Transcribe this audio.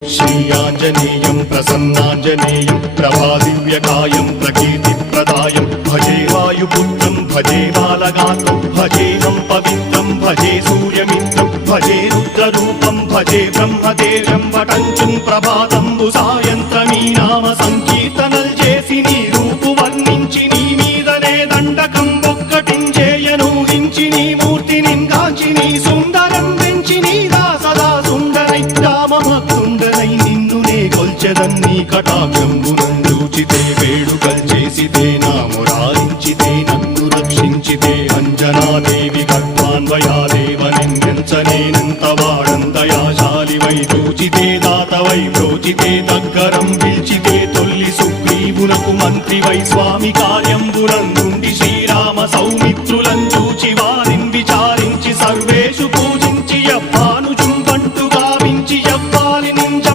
श्रीयाञ्जनेयं प्रसन्नाञ्जनेयं प्रभादिव्यकायं प्रकीर्तिप्रदायं भजे वायुपुत्रं भजे बालगात्रं भजेऽहं पवित्रं भजे सूर्यमित्रं भजे रुद्ररूपं भजे ब्रह्मदेवं वटञ्चुं ప్రభాతంబు సాయంత్రమీ నామ సంకీర్తనల్ చేసి నీ రూపు వర్ణించి నీ మీదనే దండకం ఒక్కటించేయను హించి నీ మూర్తిని గాంచి నీ సుందరం పెంచి నీ దాసదా సుందరై రామభక్తుండనై నిన్నునే కొల్చెదన్ని కటాక్షంబునందూచితే వేడుకల్ చేసితే నా మురారించితే నన్ను రక్షించితే అంజనాదేవి గర్భాన్వయాదేవనెంచనేనంత వాడంతయాశాలివై చూచితే దాతవై ప్రోచితే దగ్గరం పిల్చితే తొల్లి సుగ్రీవునకు మంత్రివై స్వామి కార్యంబునందుండి శ్రీరామ సౌమిత్రుల